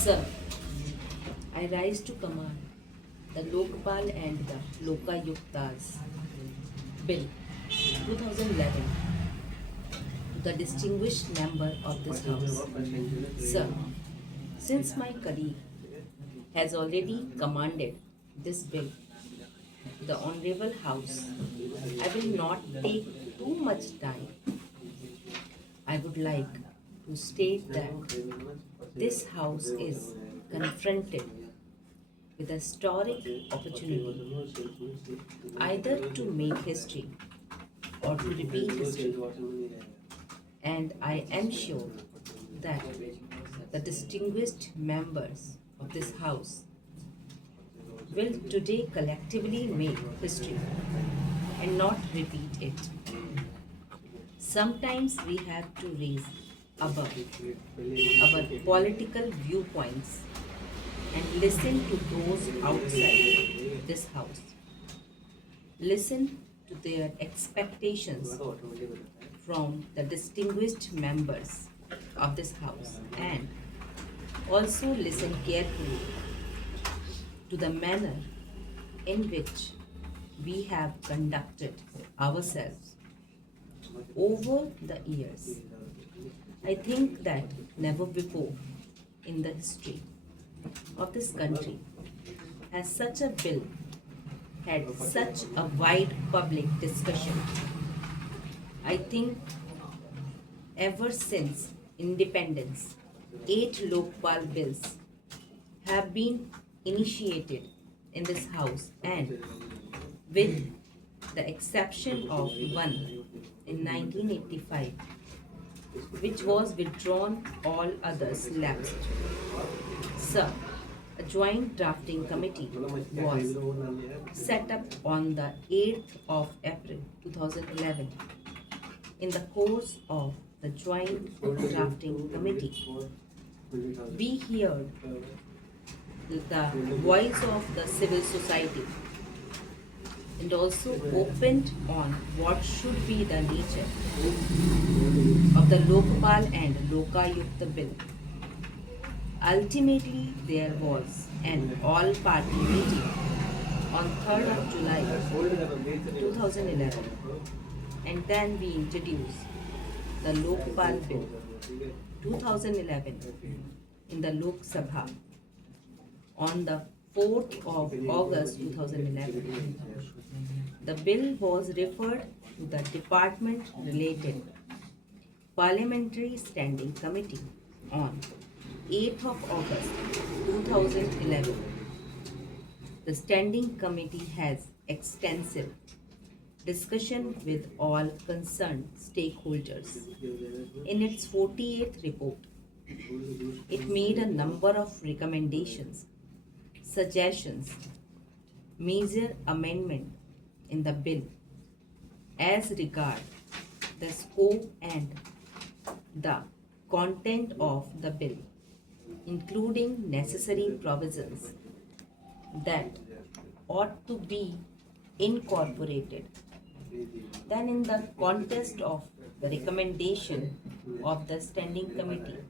Sir, I rise to command the Lokpal and the Lokayuktas Bill 2011 to the distinguished member of this House. Sir, since my colleague has already commanded this bill to the Honorable House, I will not take too much time. I would like to state that this House is confronted with a historic opportunity either to make history or to repeat history. And I am sure that the distinguished members of this House will today collectively make history and not repeat it. Sometimes we have to raise above our political viewpoints and listen to those outside this House. Listen to their expectations from the distinguished members of this House and also listen carefully to the manner in which we have conducted ourselves over the years. I think that never before in the history of this country has such a bill had such a wide public discussion. I think ever since independence, 8 Lokpal bills have been initiated in this House, and with the exception of one in 1985, which was withdrawn, all others lapsed. Sir, a joint drafting committee was set up on the 8th of April 2011. In the course of the joint drafting committee, we heard the voice of the civil society and also opened on what should be the nature of the Lokpal and Lokayukta bill. Ultimately, there was an all-party meeting on 3rd of July 2011, and then we introduced the Lokpal bill 2011 in the Lok Sabha on the 4th of August 2011. The bill was referred to the department-related Parliamentary Standing Committee on 8th of August 2011. The Standing Committee has extensive discussion with all concerned stakeholders. In its 48th report, it made a number of recommendations, suggestions, major amendment in the bill as regard the scope and the content of the bill, including necessary provisions that ought to be incorporated. Then in the context of the recommendation of the Standing Committee,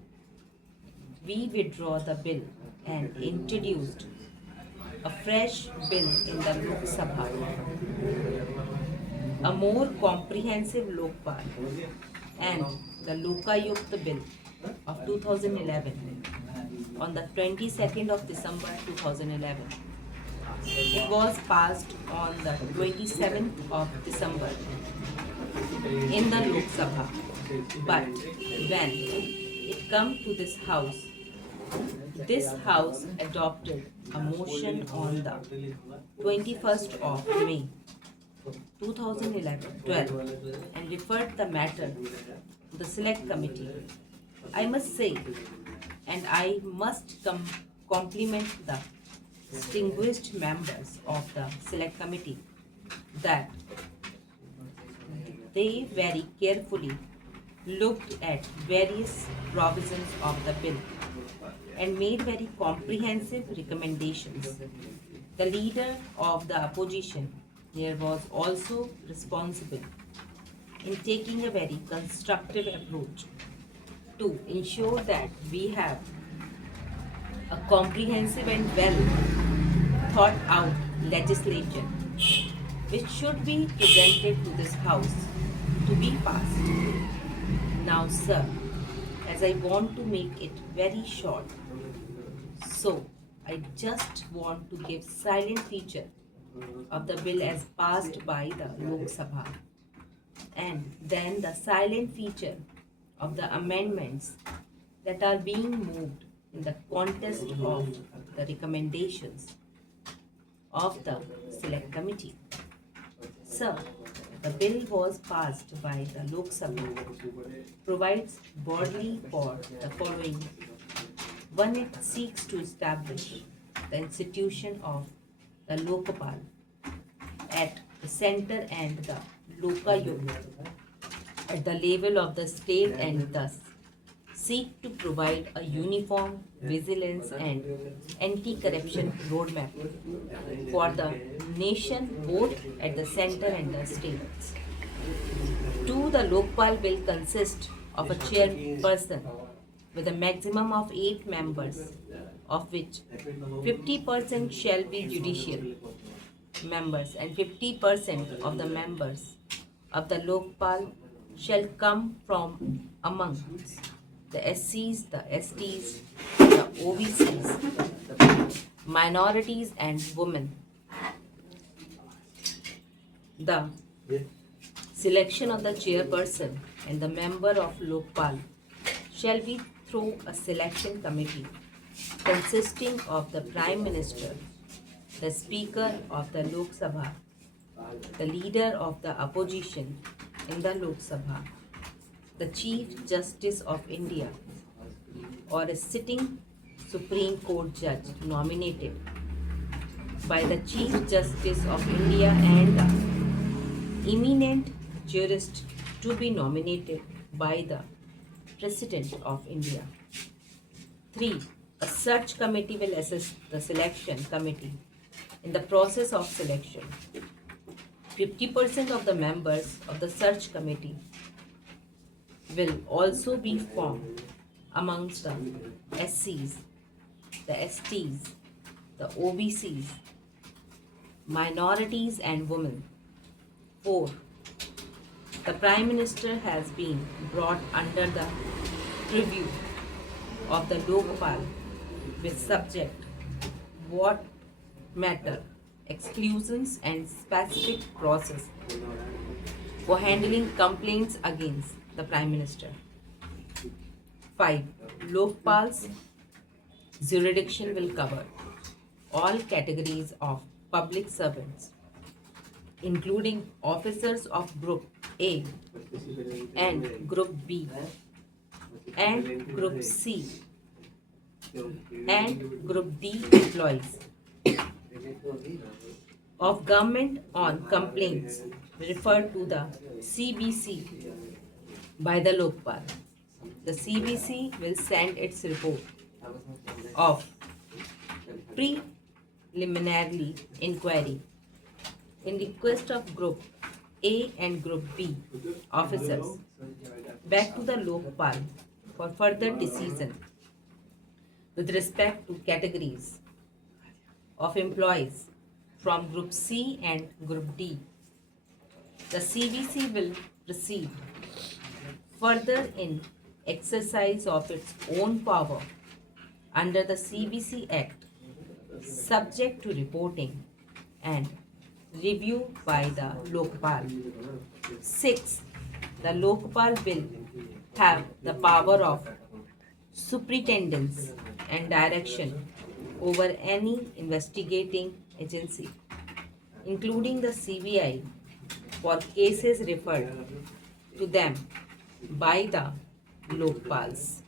we withdraw the bill and introduced a fresh bill in the Lok Sabha, a more comprehensive Lokpal and the Lokayukta bill of 2011 on the 22nd of December 2011. It was passed on the 27th of December in the Lok Sabha, but when it come to this House adopted a motion on the 21st of May 2012 and referred the matter to the Select Committee. I must say, and I must compliment the distinguished members of the Select Committee, that they very carefully looked at various provisions of the bill and made very comprehensive recommendations. The leader of the opposition here was also responsible in taking a very constructive approach to ensure that we have comprehensive and well thought out legislation which should be presented to this House to be passed. Now, sir, as I want to make it very short, so I just want to give silent feature of the bill as passed by the Lok Sabha and then the silent feature of the amendments that are being moved in the context of the recommendations of the Select Committee. Sir, the bill was passed by the Lok Sabha, provides broadly for the following. One, it seeks to establish the institution of the Lokpal at the center and the Lokayukta at the level of the state and thus seek to provide a uniform vigilance and anti-corruption roadmap for the nation both at the center and the states. Two, the Lokpal will consist of a chairperson with a maximum of 8 members, of which 50% shall be judicial members and 50% of the members of the Lokpal shall come from among the SCs, the STs, the OBCs, minorities and women. The selection of the chairperson and the member of Lokpal shall be through a selection committee consisting of the Prime Minister, the Speaker of the Lok Sabha, the Leader of the Opposition in the Lok Sabha, the Chief Justice of India, or a sitting Supreme Court judge nominated by the Chief Justice of India and the eminent jurist to be nominated by the President of India. 3. A search committee will assist the selection committee in the process of selection. 50% of the members of the search committee will also be formed amongst the SCs, the STs, the OBCs, minorities and women. 4. The Prime Minister has been brought under the purview of the Lokpal with subject what matter, exclusions and specific process for handling complaints against the Prime Minister. 5. Lokpal's jurisdiction will cover all categories of public servants, including officers of Group A and Group B and Group C and Group D employees of government on complaints referred to the CBC by the Lokpal. The CBC will send its report of preliminary inquiry in request of Group A and Group B officers back to the Lokpal for further decision with respect to categories of employees from Group C and Group D. The CBC will proceed further in exercise of its own power under the CBC Act, subject to reporting and review by the Lokpal. 6. The Lokpal will have the power of superintendence and direction over any investigating agency, including the CBI, for cases referred to them by the Lokpals.